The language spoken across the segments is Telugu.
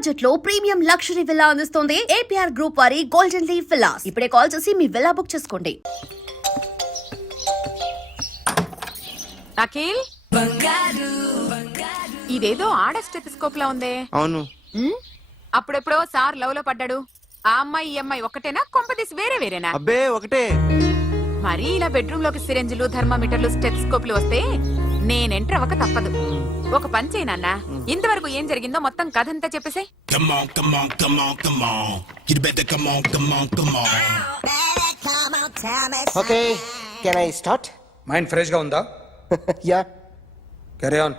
బడ్జెట్ లో ప్రీమియం లగ్జరీ విల్లా అందిస్తోంది ఏపీఆర్ గ్రూప్ వారి గోల్డెన్ లీవ్ విల్లాస్. ఇప్పుడే కాల్ చేసి మీ విల్లా బుక్ చేసుకోండి. అఖిల్, ఇదేదో ఆడ స్టెథోస్కోప్ లా ఉందే. అవును. అప్పుడెప్పుడో సార్ లవ్ లో పడ్డాడు. ఆ అమ్మాయి ఈ అమ్మాయి ఒకటేనా, కొంపదీసి వేరే వేరేనా? అబ్బే ఒకటే. మరి ఇలా బెడ్రూమ్ లోకి సిరెంజులు, థర్మామీటర్లు, స్టెథోస్కోప్లు వస్తే నేను ఎంటర్ అవ్వక తప్పదు. ఒక పని చేయి నాన్న, ఇంతవరకు ఏం జరిగిందో మొత్తం కథ అంతా చెప్పేసే. Okay, can I start? Mind fresh గా ఉందా? Yeah, carry on.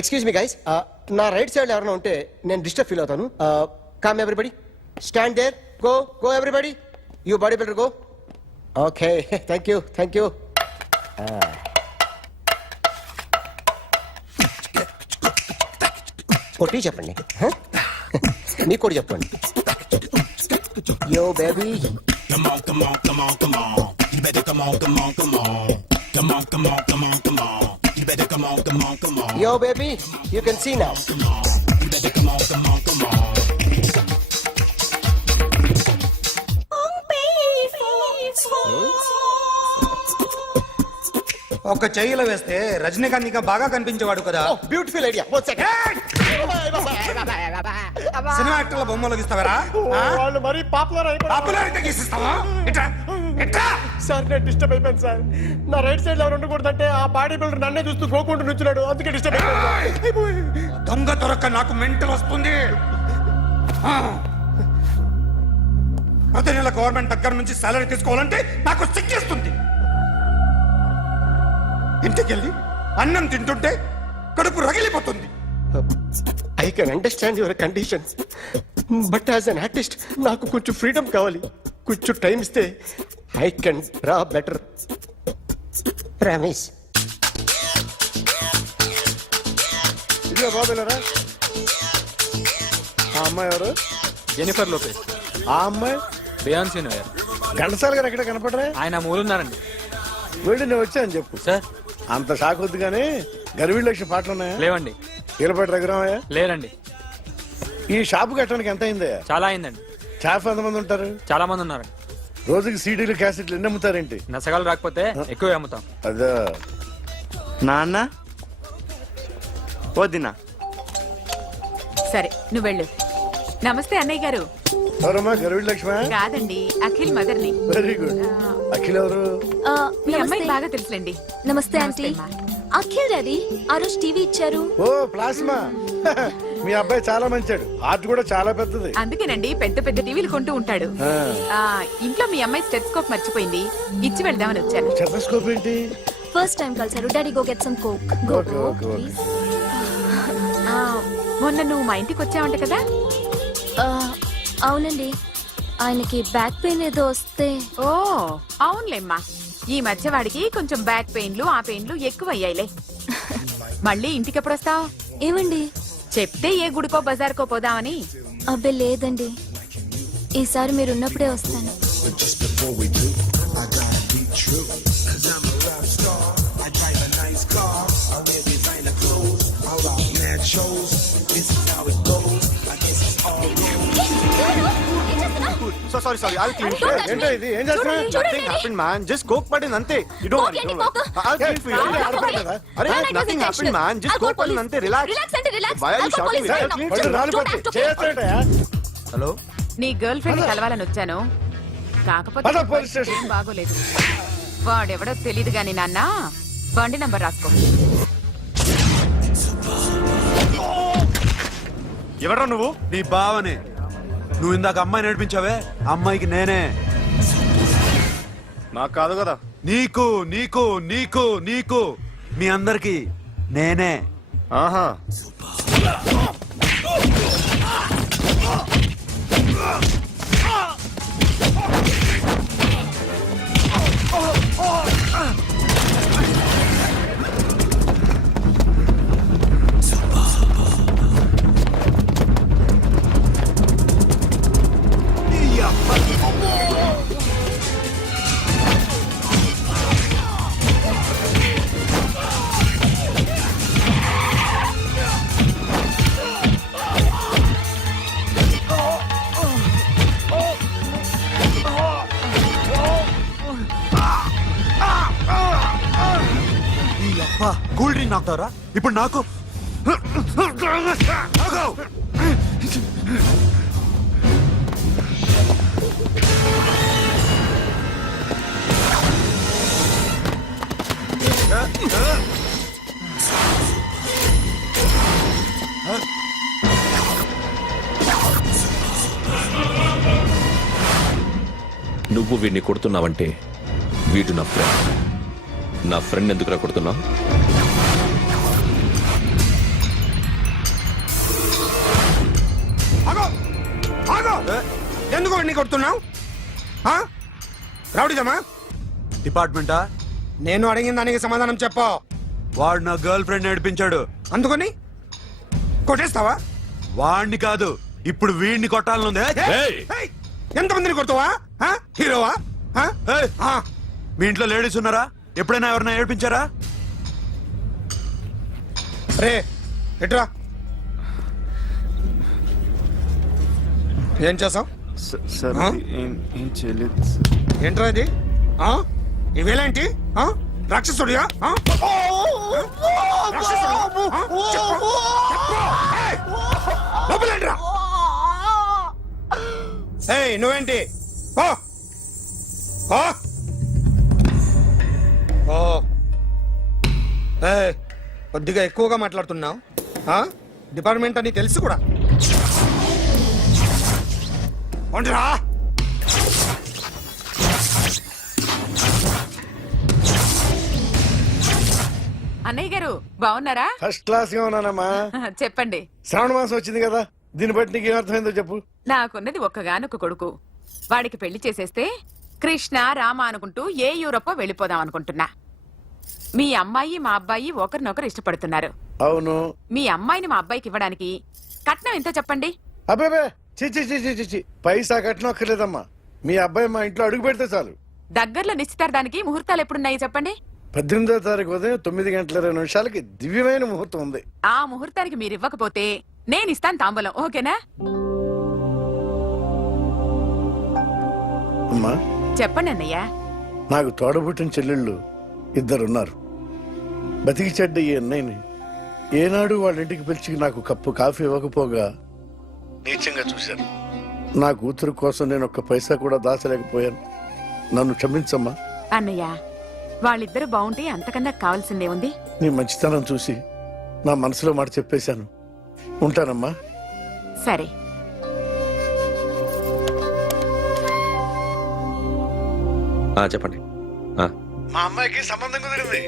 Excuse me guys, నా రైట్ సైడ్ ఎవరైనా ఉంటే నేను డిస్టర్బ్ ఫీల్ అవుతాను. Come everybody, stand there, go go everybody, you body builder go. Okay, thank you thank you. కొట్టి చెప్పండి, నీకు కూడా చెప్పండి. Yo baby, Come on, come on, come on, come on. You better come on, come on, come on. Come on, come on, come on, come on. You better come on, come on, come on. yo baby, you can see now. Come on. You better come on, come on, come on. ఒక చెయ్యిలో వేస్తే రజనీకాంత్ ఇంకా బాగా కనిపించేవాడు కదా. Oh, beautiful idea. One second. Cinema యాక్టర్ల బొమ్మలు గీస్తావరా? వాళ్ళు మరి పాపులర్ పాపులారిటీ గీసిస్తావా? ఇట్రా ఇట్రా. సార్, నేను డిస్టర్బ్ అయిపోయాను సార్. నా రైట్ సైడ్ ఎవరు ఉండకూడదంటే ఆ బాడీ బిల్డర్ నన్నే చూస్తూ గోకుంటూ నుంచున్నాడు, అందుకే డిస్టర్బ్ అయిపోయాను. దొంగ దొరక్క నాకు మెంటల్ వస్తుంది. ప్రతి నెల గవర్నమెంట్ దగ్గర నుంచి సాలరీ తీసుకోవాలంటే నాకు సిగ్గేస్తుంది. ఇంటికెళ్ళి అన్నం తింటుంటే కడుపు రగిలిపోతుంది. I can understand your conditions, but as an artist నాకు కొంచెం ఫ్రీడమ్ కావాలి. కొంచెం టైం ఇస్తే I can draw better. Promise. ఇదిగో బాబులరా, ఆ అమ్మాయి ఎవరు? Jennifer Lopez. ఆ అమ్మాయి బియాన్సీ నోయర్. ఘంటసాల గారు ఎక్కడ కనపడరా? ఆయన మూలున్నారండి. వెళ్ళి నేను వచ్చాను చెప్పు. సార్, అంత షాక్ వద్దు కానీ గర్వీళ్ళ లక్ష పాటలు ఉన్నాయా? లేవండి. కీలపాటి రఘురామయ్య లేరండి. ఈ షాపు కట్టడానికి ఎంత అయిందా? చాలా అయిందండి. షాప్ ఎంతమంది ఉంటారు? చాలా మంది ఉన్నారండి. రోజుకి సీడీలు క్యాసెట్లు ఎన్ని అమ్ముతారేంటి? నసగాలు రాకపోతే ఎక్కువ అమ్ముతాం. అదా నాన్న వదినా. సరే, నువ్వు వెళ్ళు. నమస్తే అన్నయ్య గారు. ఎవరమ్మా? గర్వీళ్ళ లక్ష్మ? కాదండి, అఖిల్ మదర్ని. Very good. అఖిల్ ఎవరు? మీ అమ్మాయి బాగా తెలుసులేండి. నమస్తే ఆంటీ. అఖిల్ డాడీ ఆ రోజు టీవీ ఇచ్చారు. ఓ ప్లాస్మా. మీ అబ్బాయి చాలా మంచాడు, ఆర్ట్ కూడా చాలా పెద్దది. అందుకేనండి పెద్ద పెద్ద టీవీలు కొంటూ ఉంటాడు. ఇంట్లో మీ అమ్మాయి స్టెథోస్కోప్ మర్చిపోయింది, ఇచ్చి వెళ్దామని వచ్చాను. స్టెథోస్కోప్ ఏంటి? ఫస్ట్ టైం కలిసారు. Daddy go get some coke. Go okay, go okay, okay. Please. మొన్న నువ్వు మా ఇంటికి వచ్చావంట కదా? అవునండి, ఆయనకి బ్యాక్ పెయిన్ ఏదో వస్తే. ఓ అవునులేమ్మా, ఈ మధ్య వాడికి కొంచెం బ్యాక్ పెయిన్లు ఆ పెయిన్లు ఎక్కువ అయ్యాయిలే. మళ్ళీ ఇంటికి ఎప్పుడు వస్తావు? ఏమండి చెప్తే ఏ గుడికో బజార్కో పోదామని. అబ్బే లేదండి, ఈసారి మీరు ఉన్నప్పుడే వస్తాను. So sorry sorry, I'll clean it. ఏంటో ఇది? ఏం చేస్తున్నా? Nothing happened, man. Just coke పడింది అంతే. You don't worry. Don't worry. I'll clean for you. అరే nothing happened, man. Just coke పడింది అంతే. Relax. Why are you shouting? I'll clean it. రాళ్ళు పట్టి చేస్తాడయా? హలో, నీ గర్ల్ ఫ్రెండ్ కలవాలని వచ్చాను, కాకపోతే పద, పోలీస్ స్టేషన్. ఏం బాగోలేదు. వాడెవడో తెలీదు గాని నాన్న, బండి నంబర్ రాసుకో. ఎవడ్రా నువ్వు? నీ బావనే. నువ్వు ఇందాక అమ్మాయి నడిపించావే, అమ్మాయికి నేనే. నాకు కాదు కదా. నీకు నీకు నీకు నీకు మీ అందరికి నేనే. ఆహా, ఆగుతావరా ఇప్పుడు నాకు ఆగు! నువ్వు వీడిని కొడుతున్నావంటే వీడు నా ఫ్రెండ్. నా ఫ్రెండ్ ఎందుకురా కొడుతున్నావు? ఆగో ఆగో ఎందుకు వాడిని కొడుతున్నావు రౌడీదమ్మా డిపార్ట్మెంటా? నేను అడిగిన దానికి సమాధానం చెప్పు. వాడు నా గర్ల్ ఫ్రెండ్ నడిపించాడు. అందుకని కొట్టేస్తావా? వాడిని కాదు, ఇప్పుడు వీడిని కొట్టాలనుంది. ఏయ్! ఏయ్, ఎంతమందిని కొడతావా? హీరోవా? ఏయ్! ఆ, మీ ఇంట్లో లేడీస్ ఉన్నారా? ఎప్పుడైనా ఎవరైనా ఏడిపించారా? రే ఎట్రా ఏం చేసావు? సార్ ఆ? ఏం చేయలేదు సార్. ఏంట్రా ఇది? ఇవేలేంటి? రాక్షసుడియా? రాక్షసుడు? చెప్పు, చెప్పు. ఏయ్, లోపలేంట్రా? ఏయ్ నువ్వేంటి? ఓ ఓ ఓ ఏయ్, కొద్దిగా ఎక్కువగా మాట్లాడుతున్నావు. డిపార్ట్మెంట్ అని తెలుసు కూడా. ఉండరా? అన్నయ్య గారు బాగున్నారా? ఫస్ట్ క్లాస్ గా ఉన్నానమ్మా. చెప్పండి. శ్రావణ మాసం వచ్చింది కదా, దీన్ని బట్టి నీకు ఏమర్థమైందో చెప్పు. నాకున్నది ఒక్కగానొక్క కొడుకు. వాడికి పెళ్లి చేసేస్తే కృష్ణ రామ అనుకుంటూ ఏ యూరోపో వెళ్ళిపోదాం అనుకుంటున్నా. మీ అమ్మాయి మా అబ్బాయి ఒకరినొకరు ఇష్టపడుతున్నారు. అవును. మీ అమ్మాయిని మా అబ్బాయికి ఇవ్వడానికి కట్నం ఎంతో చెప్పండి. అబ్బాబే చిచి పైసా కట్టనక్కర్లేదమ్మా. మీ అబ్బాయి మా ఇంట్లో అడుగు పెడితే చాలు. దగ్గరలో నిశ్చితార్థానికి ముహూర్తాలు ఎప్పుడున్నాయి చెప్పండి. 18వ తారీఖు ఉదయం 9:20 దివ్యమైన ముహూర్తం ఉంది. ఆ ముహూర్తానికి మీరు ఇవ్వకపోతే నేను ఇస్తాను తాంబూలం. ఓకేనా? అమ్మా, చెప్పండి అన్నయ్య. నాకు తోడబుట్టిన చెల్లెళ్ళు ఇద్దరున్నారు. బతికి చెడ్డ ఈ అన్నయ్యని ఏనాడు వాళ్ళ ఇంటికి పిలిచి నాకు కప్పు కాఫీ ఇవ్వకపోగా నీచంగా చూశాను. నా కూతురు కోసం నేను ఒక్క పైసా కూడా దాచలేకపోయాను. నన్ను క్షమించమ్మా. అన్నయ్య, వాళ్ళిద్దరు బాగుంటే అంతకన్నా కావాల్సిందే ఉంది. నీ మంచితనం చూసి నా మనసులో మాట చెప్పేశాను. ఉంటానమ్మా. సరే. చెప్పండి. మా అమ్మాయికి సంబంధం కుదిరింది.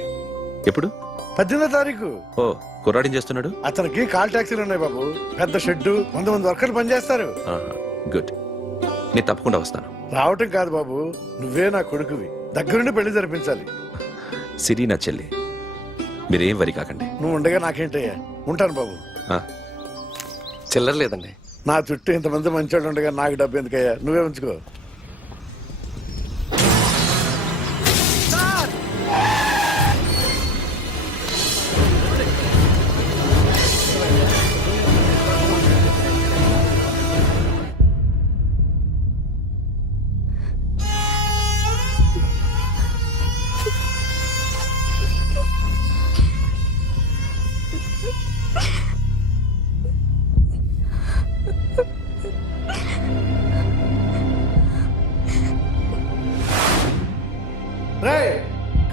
ఎప్పుడు? 18వ తారీఖు. ఓ, కుర్రాడిని చేస్తున్నాడు. అతనికి కాల్ టాక్సీలు ఉన్నాయి బాబు. పెద్ద షెడ్, 100 మంది వర్కర్లు పనిచేస్తారు. గుడ్. నేను తప్పకుండా వస్తాను. రావటం కాదు బాబు, నువ్వే నా కొడుకువి. దగ్గరుండి పెళ్లి జరిపించాలి. సిరి నా చెల్లి, మీరేం వరి కాకండి. నువ్వు ఉండగా నాకేంటయ్యా. ఉంటాను బాబు. చిల్లర లేదండి. నా చుట్టూ ఇంతమంది మంచోళ్ళు ఉండగా నాకు డబ్బు ఎందుకయ్యా? నువ్వే ఉంచుకో.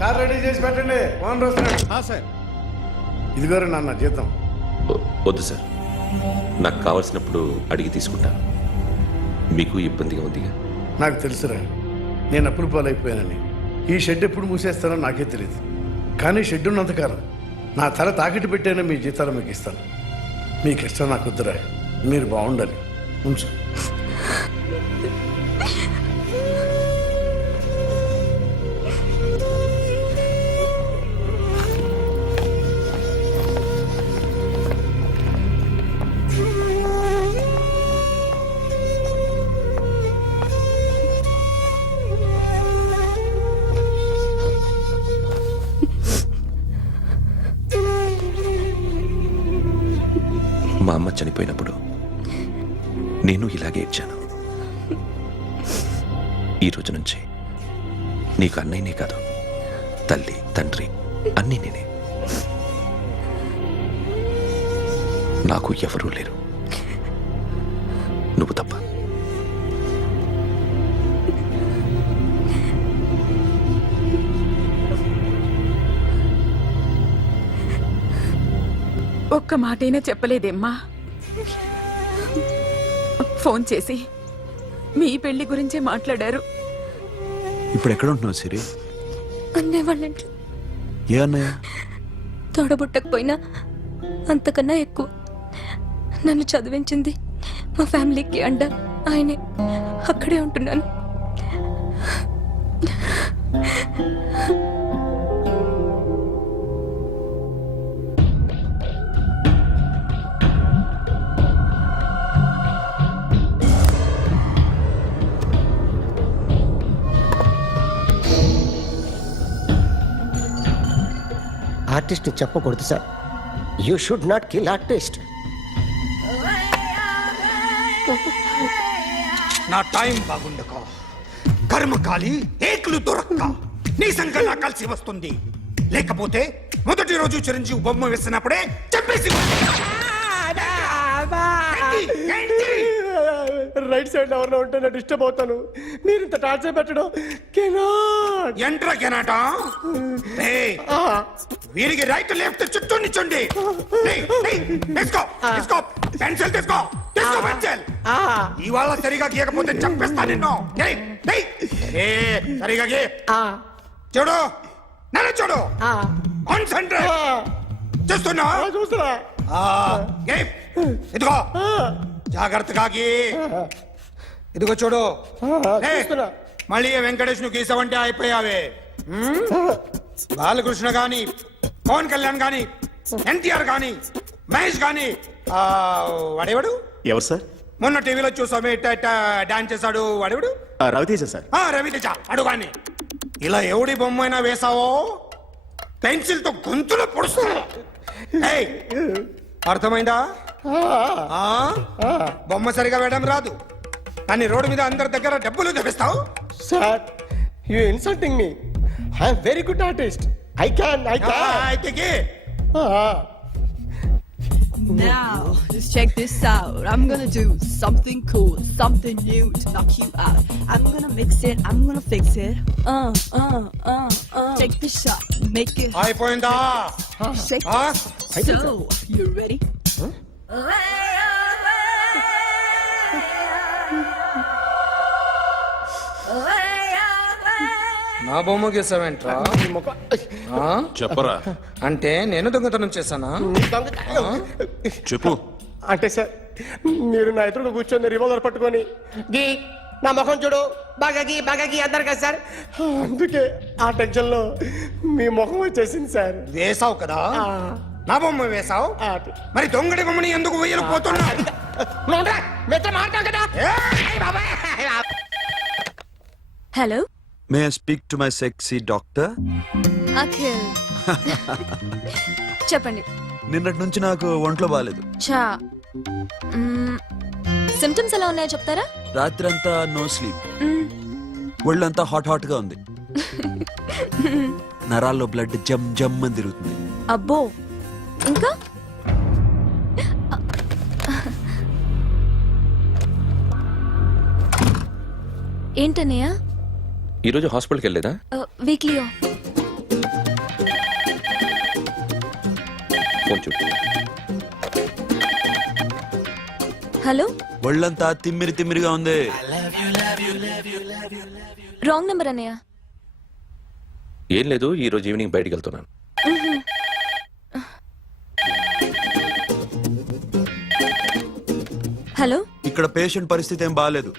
కార్ రెడీ చేసి పెట్టండి. ఓనర్ వస్తున్నాడు. సార్, ఇదిగోరు నాన్న జీతం. వద్దు సార్, నాకు కావలసినప్పుడు అడిగి తీసుకుంటాను. మీకు ఇబ్బందిగా ఉందిగా? నాకు తెలుసురా, నేను అప్పులు పాలైపోయానని. ఈ షెడ్ ఎప్పుడు మూసేస్తానో నాకే తెలియదు. కానీ షెడ్ ఉన్నంతకాలం నా తల తాకట్టు పెట్టానో మీ జీతాలు మీకు ఇస్తాను. మీకు ఇష్టం నాకు వద్దురా. మీరు బాగుండాలి. ఉంచు. మా అమ్మ చనిపోయినప్పుడు నేను ఇలాగే ఏడ్చాను. ఈ రోజు నుంచి నీకు అన్నయ్యనే కాదు, తల్లి తండ్రి అన్నీ నేనే. నాకు ఎవరూ లేరు, నువ్వు తప్ప. ఒక్క మాటైనా చెప్పలేదేమ్మా? ఫోన్ చేసి మీ పెళ్లి గురించే మాట్లాడారు. ఇప్పుడు ఎక్కడ ఉంటున్నావు సిరి? అన్నయ్య వాళ్ళంట్లో ఏ అన్నయ్య? తోడబుట్టకపోయినా అంతకన్నా ఎక్కువ నన్ను చదివించింది మా ఫ్యామిలీకి అండ ఆయనే. అక్కడే ఉంటున్నాను. ఆర్టిస్ట్ చెప్పకూడదు sir. You should not kill artist. నా టైం బాగుండకో, కర్మకాలి ఏకులు దొరక్క నీ సంఘం నా కలిసి వస్తుంది. లేకపోతే మొదటి రోజు చిరంజీవి బొమ్మ వేసినప్పుడే చెప్పేసి రైట్ సైడ్ ఎవరిలో ఉంటే నేను డిస్టర్బ్ అవుతాను. మీరు ఇంత టార్చర్ పెట్టడం ఎంట్రా కెనాట. వీరికి రైట్ లెఫ్ట్ చుట్టూ నిచ్చండి. తీసుకో తీసుకో పెన్సిల్, తీసుకో తీసుకో పెన్సిల్. ఇవాళ సరిగా గీయకపోతే చంపేస్తా నిన్ను. సరిగా గీ. చూడు నన్ను చూడు. కాన్సంట్రేట్ చూస్తున్నా. ఇదిగో జాగ్రత్తగా గీ. ఇదిగో చూడు. మళ్ళీ వెంకటేష్ ను గీసావంటే అయిపోయావే. బాలకృష్ణ గాని, పవన్ కళ్యాణ్ గాని, ఎన్టీఆర్ గాని, మహేష్ గాని, వాడేవాడు ఎవరు సార్? మొన్న టీవీలో చూసామే డాన్స్ చేశాడు వాడేవాడు? రవితేజ సార్. రవితేజ అడుగాని. ఇలా ఎవడి బొమ్మ అయినా వేసావో పెన్సిల్ తో గొంతులో పొడుస్తా. అర్థమైందా? బొమ్మ సరిగా వేయడం రాదు కానీ రోడ్డు మీద అందరి దగ్గర డబ్బులు తెప్పిస్తావు. Sir you insulting me. I'm very good artist. I can అయితే Now, just check this out. I'm gonna do something cool, something new to knock you out. I'm gonna mix it, I'm gonna fix it. Take the shot, make it అయిపోయిందా? shake. So, you ready? నా బొమ్మ గీసావేంట్రా? చెప్పరా. అంటే నేను దొంగతనం చేశానా? చెప్పు. అంటే సార్ మీరు నా ఎదురుగా కూర్చొని రివాల్వర్ పట్టుకొని గీ నా ముఖం చూడు బాగా గీ అన్నారు కదా సార్. అందుకే ఆ టెన్షన్ లో మీ ముఖం వచ్చేసింది సార్. వేసావు కదా, నా బొమ్మ వేసావు. మరి దొంగడి బొమ్మని ఎందుకు వేయలేకపోతున్నా? Hello, may I speak to my sexy doctor? Akhil. చెప్పండి. నిన్నటి నుంచి నాకు ఒంట్లో బాగాలేదు. చా సిమ్టమ్స్ ఎలా ఉన్నాయో చెప్తారా? రాత్రి అంతా నో స్లీప్, ఒళ్ళంతా హాట్ గా ఉంది, నరాల్లో బ్లడ్ జమ్ జమ్ అని తిరుగుతుంది. అబ్బో, ఇంకా? ఏంటన్నయ్య? ఈరోజు హాస్పిటల్కి వెళ్ళలేదా? Weekly off. ఫోన్ చూడు. హలో, ఒళ్ళంతా తిమ్మిరిగా ఉంది. రాంగ్ నెంబర్ అన్నయ్య. ఏం లేదు, ఈరోజు ఈవినింగ్ బయటికి వెళ్తున్నాను. హలో, ఇక్కడ పేషెంట్ పరిస్థితి ఏం బాగాలేదు.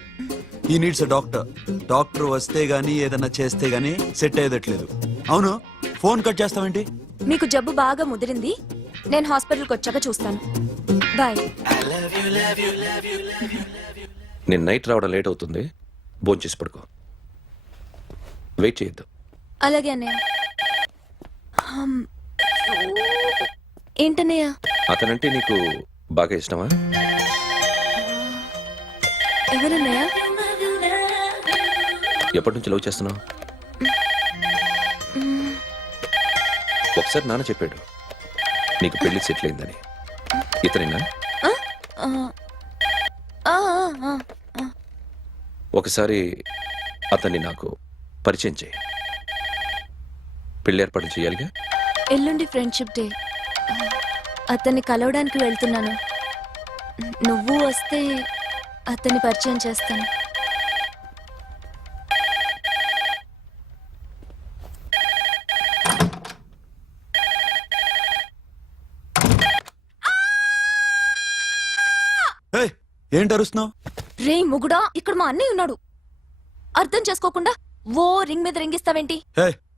ఈ నీడ్స్ డాక్టర్. డాక్టర్ వస్తే గానీ ఏదన్నా చేస్తే గానీ సెట్ అయ్యేదట్లేదు. అవును, ఫోన్ కట్ చేస్తావేంటి? మీకు జబ్బు బాగా ముదిరింది, నేను హాస్పిటల్కి వచ్చాక చూస్తాను. బాయ్. నేను నైట్ రావడం లేట్ అవుతుంది, భోంచేసి పడుకో. వెయిట్ చేయొద్దు. అలాగే అన్నయ్య. ఏంటన్నయ్య? అతనంటే నీకు బాగా ఇష్టమా? ఎవరన్నయ్య? ఎప్పటి నుంచి లవ్ చేస్తున్నావు? ఒకసారి నాన్న చెప్పాడు నీకు పెళ్లి సెటిల్ అయిందని. ఇతనేనా? ఆ, ఆ, ఆ, ఆ. ఒకసారి అతన్ని నాకు పరిచయం చేయి. పెళ్లి ఏర్పాటు చేయాలిగా. ఎల్లుండి ఫ్రెండ్షిప్ డే. అతన్ని కలవడానికి వెళ్తున్నాను. నువ్వు వస్తే అతన్ని పరిచయం చేస్తాను. ఏయ్, ఏంటి అరుస్తున్నావు? రే ముగుడా, ఇక్కడ మా అన్నయ్య ఉన్నాడు. అర్థం చేసుకోకుండా ఓ రింగ్ మీద రింగిస్తావేంటి?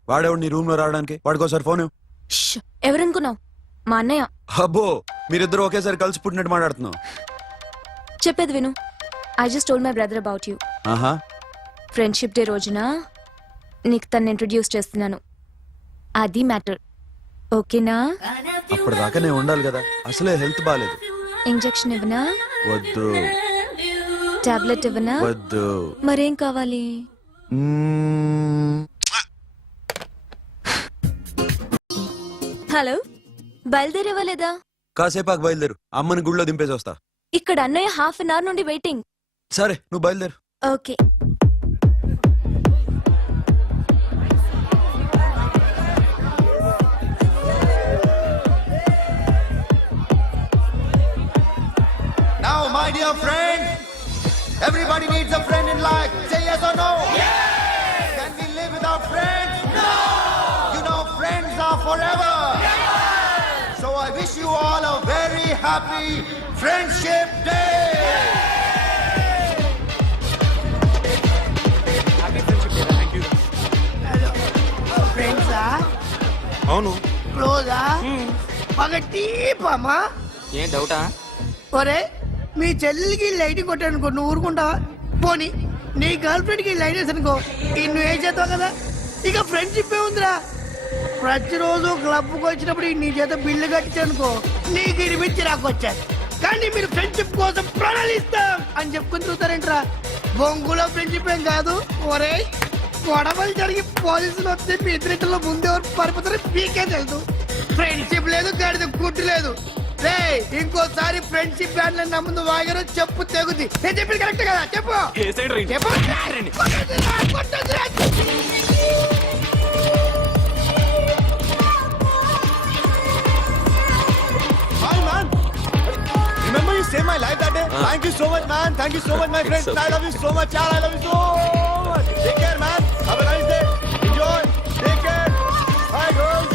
వాడేవాడు నీ రూమ్ లో రావడానికి? వాడికోసారి ఫోన్ ఇవ్వు. ష్, ఎవరనుకున్నావు? మా అన్నయ్య. అబ్బో, మీరిద్దరు ఒకేసారి కలిసి పుట్టినట్టు మాట్లాడుతున్నావు. చెప్పేది విను. I just told my brother about you. ఆహా, ఫ్రెండ్షిప్ డే రోజున నీకు తను ఇంట్రడ్యూస్ చేస్తున్నాను. అది మ్యాటర్. ఓకేనా? అప్పటిదాకా నేను ఉండాలి కదా. అసలే హెల్త్ బాగాలేదు. ఇంజెక్షన్ ఇవ్వనా? వద్దు. టాబ్లెట్ ఇవ్వనా? వద్దు. మరేం కావాలి? హలో, బయలుదేరేవాలేదా? కాసేపాకు బయలుదేరు. అమ్మని గుళ్ళో దింపేసి వస్తా. ఇక్కడ అన్నయ్య హాఫ్ అన్ అవర్ నుండి వెయిటింగ్. సరే, నువ్వు బయలుదేరు. Okay. Now, my dear friends, everybody needs a friend in life. Say yes or no. Yes. Can we live without friends? No. You know, friends are forever. Yes. So I wish you all a very happy Friendship Day. ఫ్రెండ్సా? అవును. క్లోజా? పగటీపమా? ఏం డౌటా? ఒరే, మీ చెల్లికి లైట్ కొట్టానుకో, నువ్వు ఊరుకుంటావా? పోనీ నీ గర్ల్ ఫ్రెండ్ కి లైట్ వేసి అనుకో, నువ్వు ఏం చేస్తావు కదా? ఇక ఫ్రెండ్షిప్ ఏ ఉందిరా. ప్రతిరోజు క్లబ్కి వచ్చినప్పుడు నీ చేత బిల్లు కట్టించనుకో, నీకు ఇరిమించి రాకొచ్చాను. కానీ మీరు ఫ్రెండ్షిప్ కోసం ప్రణాళిస్తాం అని చెప్పుకుని చూస్తారేంట్రా? బొంగులో ఫ్రెండ్షిప్ ఏం కాదు. ఒరే, గొడవలు జరిగి పోలీసులు వస్తే మీ ఇద్దరిలో ముందెవరు పరిపోతారో మీకే తెలుసు. ఫ్రెండ్షిప్ లేదు, గడిద గుడ్డు లేదు. రే, ఇంకోసారి ఫ్రెండ్షిప్ బ్యాండ్ నా ముందు వాగారు చెప్పు తెగుద్ది. నేను చెప్పింది కరెక్ట్ కదా? చెప్పు చెప్పు. Hi, man. Remember you saved my life that day? Thank you so much, man. Thank you so much, my friends. I love you so much, yaar. I love you so much. Take care, man. Have a nice day. Enjoy. Take care. Bye, girls.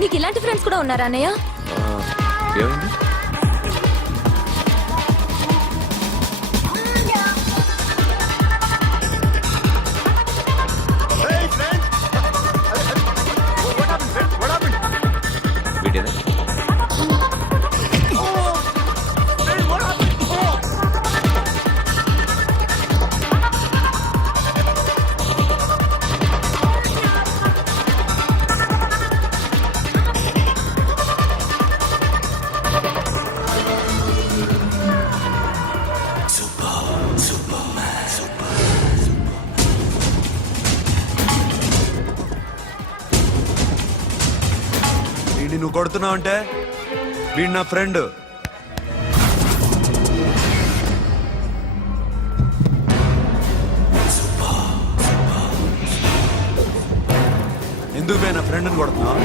నీకు ఇలాంటి ఫ్రెండ్స్ కూడా ఉన్నారా అన్నయ్య? ఏమైంది? Hey, friend. What happened, friend? What happened? వీడేనా? Oh, friend, what happened? Oh. వీడిని నువ్వు కొడుతున్నావు అంటే వీడు నా ఫ్రెండ్. ఎందుకు పోయి నా ఫ్రెండ్ని కొడుతున్నావు?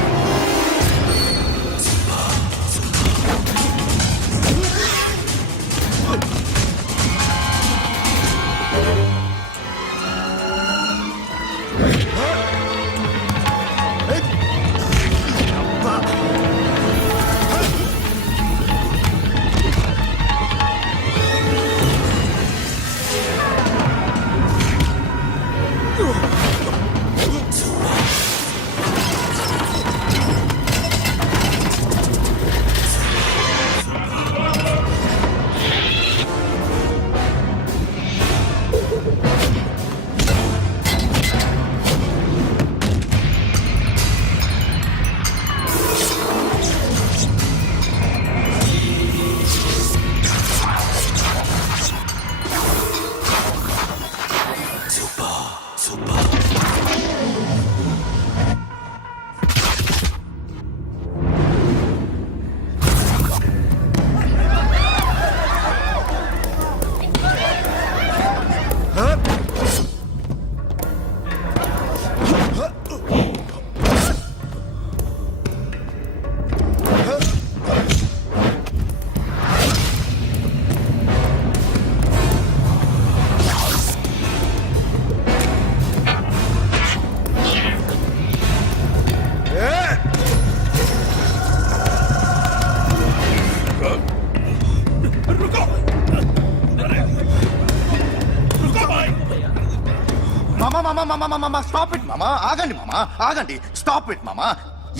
మామా స్టాప్ ఇట్ మామా, ఆగండి మామా, ఆగండి, స్టాప్ ఇట్ మామా.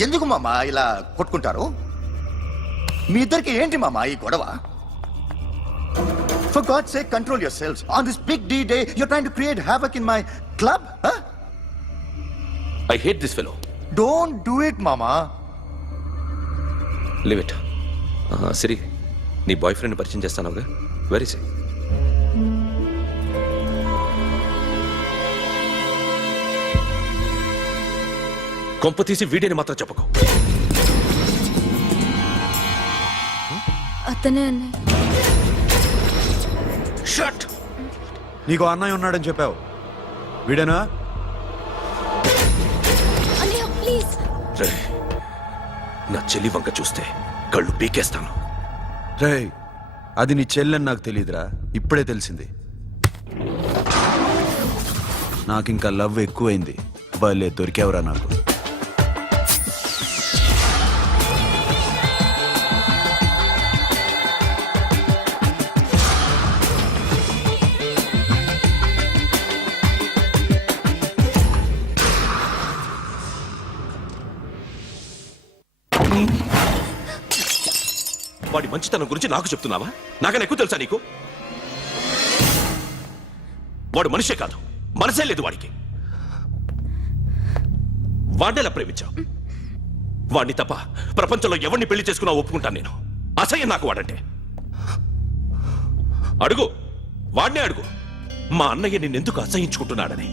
ఎందుకు మామా ఇలా కొట్టుకుంటారు? మీ ఇద్దరికి ఏంటి మామా ఈ గొడవ? For God's sake, control yourselves. On this big D-Day, you're trying to create havoc in my club? Huh? I hate this fellow. Don't do it, mama. Leave it. Siri, నీ బాయ్ ఫ్రెండ్ పరిచయం చేస్తానుగా. వెరీ సే. కొంప తీసి వీడిని మాత్రం చెప్పకు. అతనే అన్నయ్య. షట్. నీకు అన్నయ్య ఉన్నాడని చెప్పావు, వీడేనా? అన్నయ్య ప్లీజ్. రే, నా చెల్లి వంక చూస్తే కళ్ళు పీకేస్తాను. రే, అది నీ చెల్లెని నాకు తెలియదురా, ఇప్పుడే తెలిసింది. నాకింకా లవ్ ఎక్కువైంది. వాళ్ళే దొరికావురా నాకు. వాడి మంచితనం గురించి నాకు చెప్తున్నావా? నాకన్నా ఎక్కువ తెలుసా నీకు? వాడు మనిషే కాదు, మనసే లేదు వాడికి. వాడినేలా ప్రేమించావు? వాడిని తప్ప ప్రపంచంలో ఎవరిని పెళ్లి చేసుకున్నా ఒప్పుకుంటాను నేను. అసహ్యం నాకు వాడంటే. అడుగు, వాడినే అడుగు, మా అన్నయ్య నిన్నెందుకు అసహించుకుంటున్నాడని.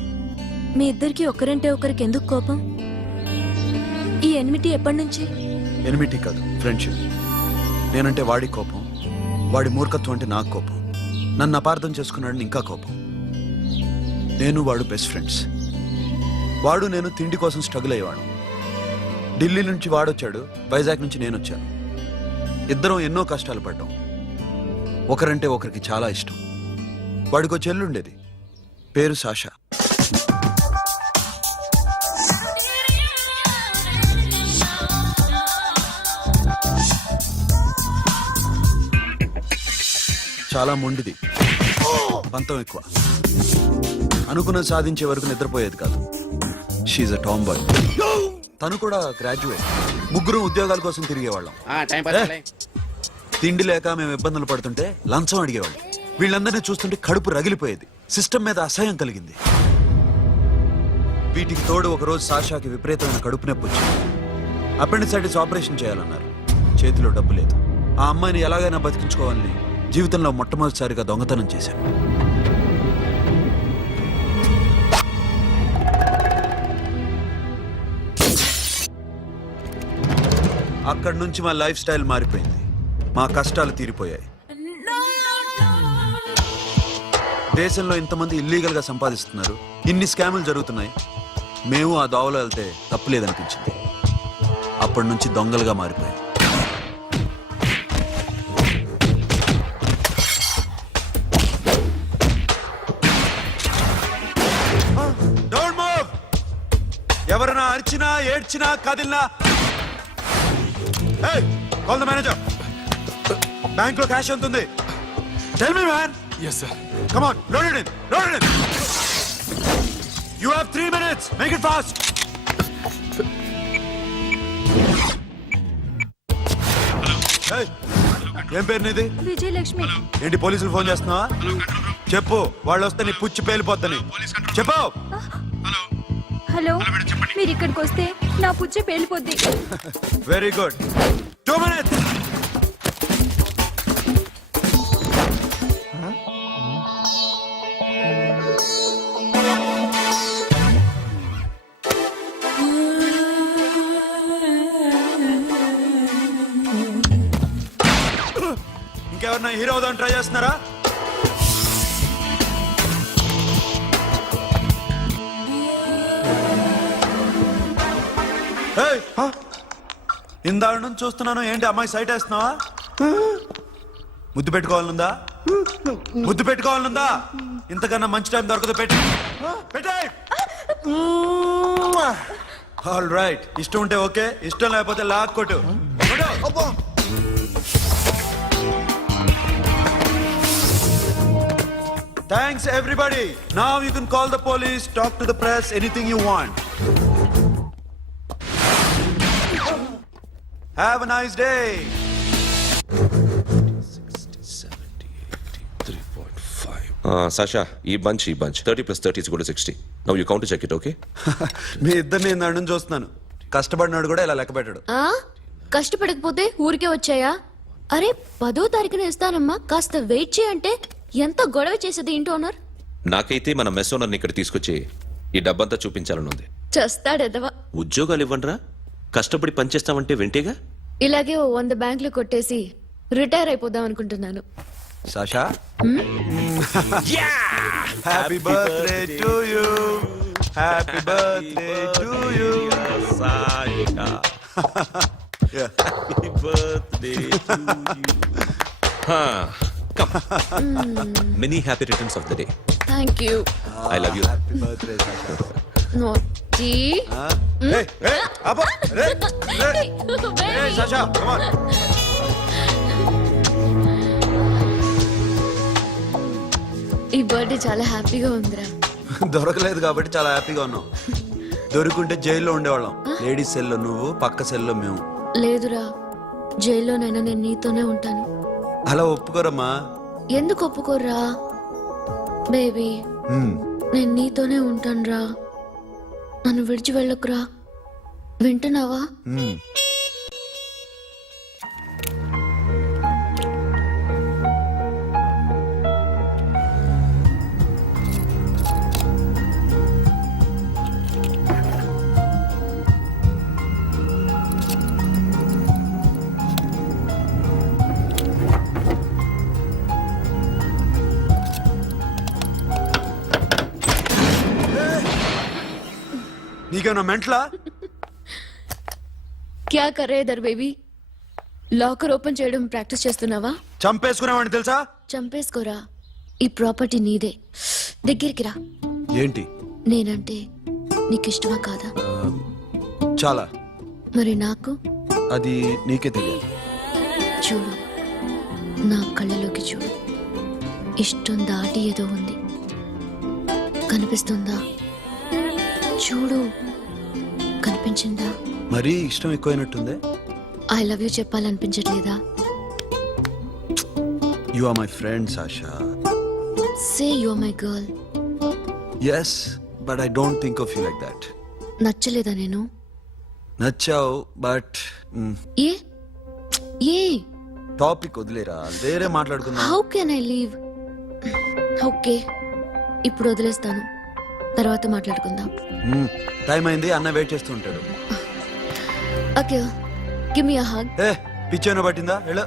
మీ ఇద్దరికి ఒకరంటే ఒకరికి ఎందుకు కోపం? ఈ ఎనిమిటి ఎప్పటి నుంచి? ఎనిమిటీ కాదు, ఫ్రెండ్షిప్. నేనంటే వాడి కోపం, వాడి మూర్ఖత్వం అంటే నాకు కోపం. నన్ను అపార్థం చేసుకున్నాడని ఇంకా కోపం. నేను వాడు బెస్ట్ ఫ్రెండ్స్. వాడు నేను తిండి కోసం స్ట్రగుల్ అయ్యేవాడు. ఢిల్లీ నుంచి వాడొచ్చాడు, వైజాగ్ నుంచి నేను వచ్చాను. ఇద్దరం ఎన్నో కష్టాలు పడ్డాం. ఒకరంటే ఒకరికి చాలా ఇష్టం. వాడికో చెల్లుండేది, పేరు సాషా. చాలా మొండిది, పంతం ఎక్కువ. అనుకున్నది సాధించే వరకు నిద్రపోయేది కాదు. She's a tomboy. తను కూడా గ్రాడ్యుయేట్. ముగ్గురు ఉద్యోగాల కోసం తిరిగేవాళ్ళం. తిండి లేక మేము ఇబ్బందులు పడుతుంటే లంచం అడిగేవాళ్ళం. వీళ్ళందరినీ చూస్తుంటే కడుపు రగిలిపోయేది. సిస్టమ్ మీద అసహ్యం కలిగింది. వీటికి తోడు ఒకరోజు సాషాకి విపరీతమైన కడుపు నొప్పి వచ్చింది. అపెండిసైటిస్ ఆపరేషన్ చేయాలన్నారు. చేతిలో డబ్బు లేదు. ఆ అమ్మాయిని ఎలాగైనా బతికించుకోవాలని జీవితంలో మొట్టమొదటిసారిగా దొంగతనం చేశాను. అక్కడి నుంచి మా లైఫ్ స్టైల్ మారిపోయింది. మా కష్టాలు తీరిపోయాయి. దేశంలో ఇంతమంది ఇల్లీగల్ గా సంపాదిస్తున్నారు, ఇన్ని స్కాములు జరుగుతున్నాయి. మేము ఆ దోవలో వెళ్తే తప్పులేదనిపించింది. అప్పటి నుంచి దొంగలుగా మారిపోయాయి. ఎవరైనా అరిచినా ఏడ్చినా కదిలినా కాల్ ద మేనేజర్. బ్యాంక్ లో క్యాష్ ఎంత ఉంది? Tell me man. Yes sir. Come on, load it in, load it in. You have 3 minutes, make it fast. ఏం పేరు నీది? విజయలక్ష్మి. ఏంటి పోలీసులు ఫోన్ చేస్తున్నావా? చెప్పు, వాళ్ళు వస్తే నీ పుచ్చి పేలిపోద్దని చెప్పు. హలో, మీరు ఇక్కడికి వస్తే నా పుచ్చ పేలిపోద్ది. Very good. 2 minutes. ఇంకెవరన్నా హీరో అవుదాం ట్రై చేస్తున్నారా? ఇందాక నుంచి చూస్తున్నాను, ఏంటి అమ్మాయి సైట్ వేస్తున్నావా? ముద్దు పెట్టుకోవాలనుందా? ముద్దు పెట్టుకోవాలనుందా? ఇంతకన్నా మంచి టైం దొరకదు. పెట్టే. ఆల్ రైట్, ఇష్టం ఉంటే ఓకే, ఇష్టం లేకపోతే లాక్ కొట్టు. Thanks everybody. Now you can call the police, talk to the press, anything you want. Have a nice day. 3.5. Sasha, ఈ bunch 30 plus 30 is equal to 60. Now you count to check it, okay? మీ ఇద్దరిని నేను నుంచి చూస్తున్నాను. కష్టపడినాడు కూడా ఇలా లెక్క పెట్టాడు. కష్టపడకపోతే ఊరికే వచ్చాయా? అరే 10వ తారీఖున ఇస్తానమ్మా, కాస్త వెయిట్ చేయంటే ఎంత గొడవ చేసేది ఇంటి ఓనర్. నాకైతే మన మెస్ ఓనర్ని ఇక్కడ తీసుకొచ్చి ఈ డబ్బంతా చూపించాలని ఉంది. చస్తాడెదవా. ఉద్యోగాలు ఇవ్వండిరా, కష్టపడి పనిచేస్తామంటే వింటేగా. ఇలాగే 100 బ్యాంకులు కొట్టేసి రిటైర్ అయిపోదాం అనుకుంటున్నాను. Sasha? Happy birthday to you. Happy birthday to you. Sasha. Yeah. Happy birthday to you. Come. Many happy returns of the day. Thank you. I love you. Happy birthday, Sasha. నోటి. Hey, hey, Abba. Hey, hey, Sasha, come on. ఈ బర్త్డే చాలా హ్యాపీగా ఉందిరా. దొరకలేదు కాబట్టి చాలా హ్యాపీగా ఉన్నాం. దొరుకుంటే జైల్లో ఉండేవాళ్ళం. లేడీస్ సెల్లో నువ్వు, పక్క సెల్లో మేము. లేదురా, జైల్లోనైనా నేను నీతోనే ఉంటాను. అలా ఒప్పుకోరమ్మా. ఎందుకు ఒప్పుకోర్రా బేబీ? నేను నీతోనే ఉంటానురా, నన్ను విడిచి వెళ్ళకురా. వింటున్నావా? నీకేమన్నా మెంట్లా? క్యా కరే ఇధర్ బేబీ? లాకర్ ఓపెన్ చేయడం ప్రాక్టీస్ చేస్తున్నావా? చంపేసుకునేవాడిని తెలుసా? చంపేసుకోరా, ఈ ప్రాపర్టీ నీదే. దగ్గరికి రా. ఏంటి? నేనంటే నీకు ఇష్టమా కాదా? చాలా. మరి నాకు? అది నీకే తెలియదు. చూడు, నా కళ్ళలోకి చూడు. ఇష్టం దాటి ఏదో ఉంది, కనిపిస్తుందా? చూడు, కనిపించిందా? మరీ ఇష్టం ఎక్కువైనట్టుందే. ఐ లవ్ యూ చెప్పాలనిపించట్లేదా? You are my friend Sasha. Say you are my girl. Yes, but I don't think of you like that. నచ్చలేదా నేను? నచ్చావు, బట్ ఏ ఏ టాపిక్ వదిలేరా, వేరే మాట్లాడుకుందాం. How can I leave? Okay, ఇప్పుడు వదిలేస్తాను, తర్వాత మాట్లాడుకుందాం. టైం అయింది, అన్న వెయిట్ చేస్తూ ఉంటాడు. Okay, give me a hug. ఏ పిచ్చేనా పట్టిందా? ఎలా?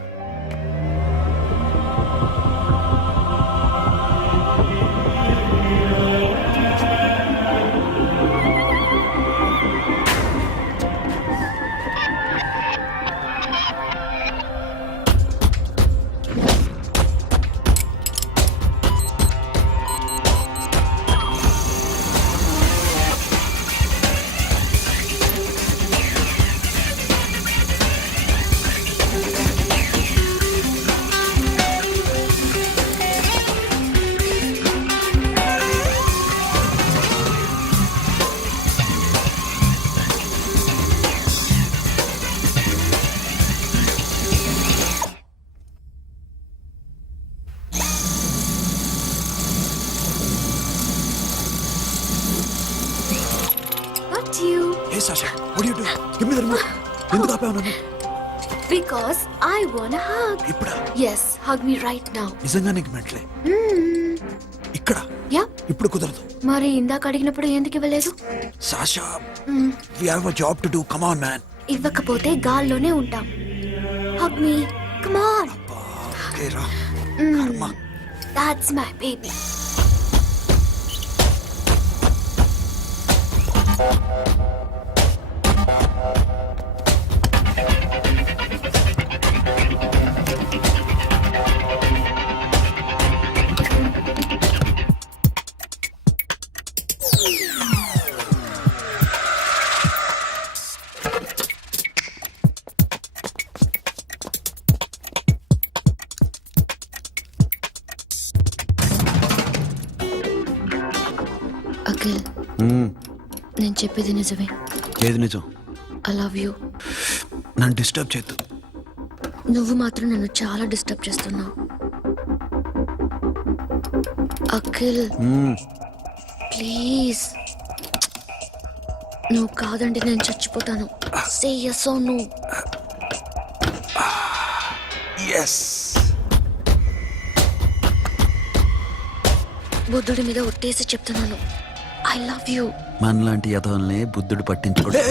Hey Sasha, what are you doing? Give me the remote. ఎందుకు ఆపావు నన్ను? Because I want a hug. ఇప్పుడా? Yes, hug me right now. నిజంగా నీకు మెంట్లే? ఇక్కడ? యా. ఇప్పుడు కుదరదు. మరి ఇందాక అడిగినప్పుడు ఎందుకు ఇవ్వలేదు? Sasha, we have a job to do. Come on, man. ఇవ్వకపోతే గాల్లోనే ఉంటాం. Hug me. Come on. Okay, రా. కర్మ. That's my baby. అఖిల్ నేను చెప్పేది నిజమే. ఏది నిజం? I love you. నన్ను డిస్టర్బ్ చేయొద్దు. నువ్వు మాత్రం నన్ను చాలా డిస్టర్బ్ చేస్తున్నావు. అఖిల్ ప్లీజ్. నువ్వు కాదంటే నేను చచ్చిపోతాను. సే yes or no. ఎస్. బుద్ధుడి మీద ఒట్టేసి చెప్తున్నాను. I love you. మనలాంటి యథవల్ని బుద్ధుడు పట్టించుకోడు.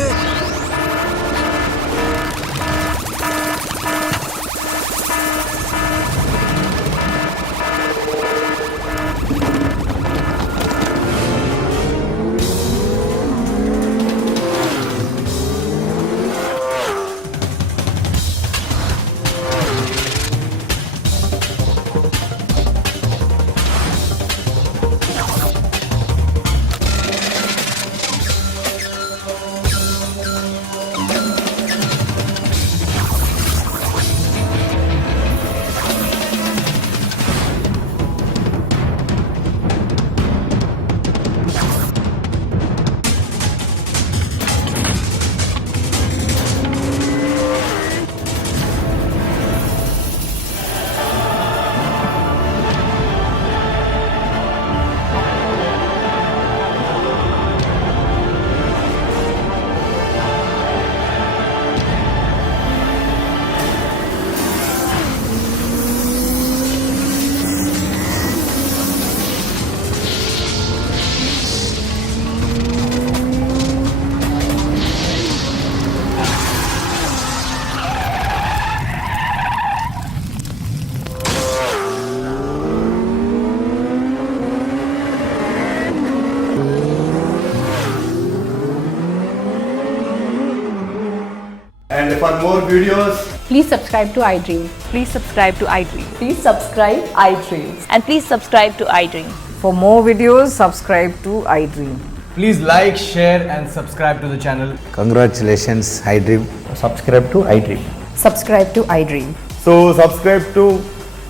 And for more videos, Please subscribe to iDream. Please subscribe to iDream. Please subscribe iDream. And please subscribe to iDream. For more videos, subscribe to iDream. please like, share, and subscribe to the channel. Congratulations iDream. Subscribe to iDream. Subscribe to iDream. So, subscribe to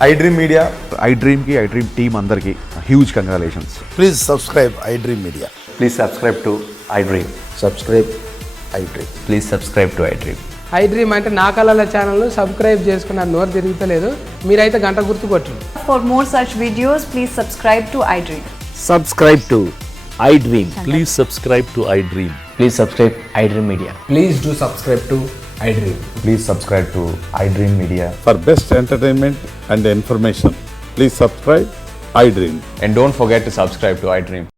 iDream Media. iDream ki iDream team andarki huge congratulations. Please subscribe iDream media. Please subscribe to iDream. Subscribe iDream. Please subscribe to iDream. iDream అంటే నా కళల ఛానల్ సబ్స్క్రైబ్ చేసుకున్న నోరు తిరుగుతలేదు. మీరైతే గంట గుర్తు కొట్టండి. For more such videos, please subscribe to iDream. Subscribe to iDream. Please subscribe to iDream. Please subscribe iDream Media. Please do subscribe to iDream. Please subscribe to iDream Media. For best entertainment and information, please subscribe iDream. And don't forget to subscribe to iDream.